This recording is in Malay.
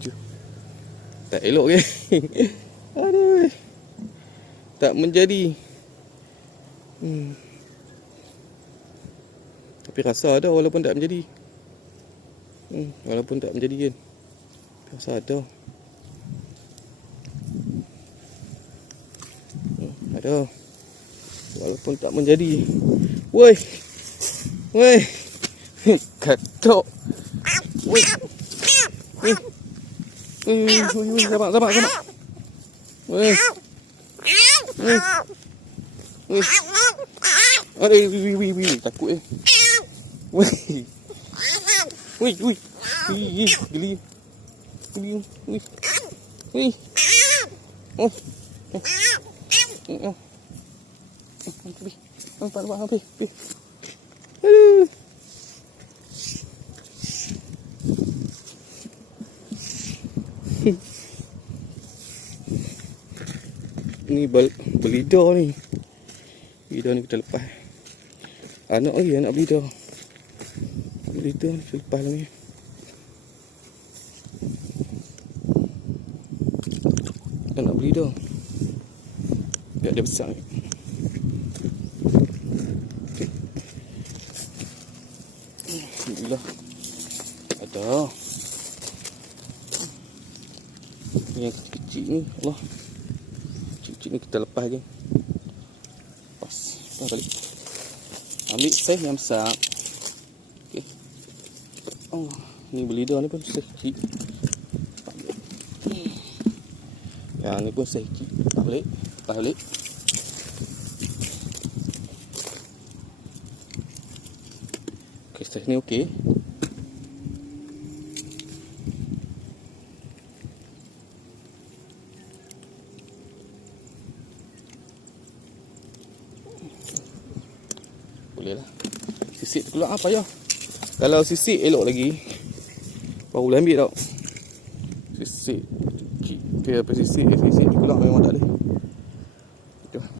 je. Tak elok ke? Aduh. Tak menjadi. Tapi rasa ada walaupun tak menjadi. Walaupun tak menjadi kan. Rasa ada. Ada. Walaupun tak menjadi. Woi. Woi. Katok. Woi. Woi. Woi, sabar. Woi. Woi. Woi. Aduh, takut eh. Woi. Woi. Geli. Woi. Oh. Nampak. Aduh. Ni belida ni. Belida ni kita lepas. Anak belida. Belida ni kita lepas lah ni. Anak belida. Biar dia besar ni. Alhamdulillah. Ada. Ni yang kecil ni, Allah. Kecil ni kita lepas je. Lepas balik. Ambil saiz yang besar. Okey. Oh, ni belida ni pun saiz kecil. Yang ni pun saiz kecil. Lepas balik. Okey, saiz ni okey. Boleh lah. Sisik tu keluar apa ya? Kalau sisik elok lagi, baru boleh ambil tau. Sisik. Kira apa sisik keluar memang tak boleh.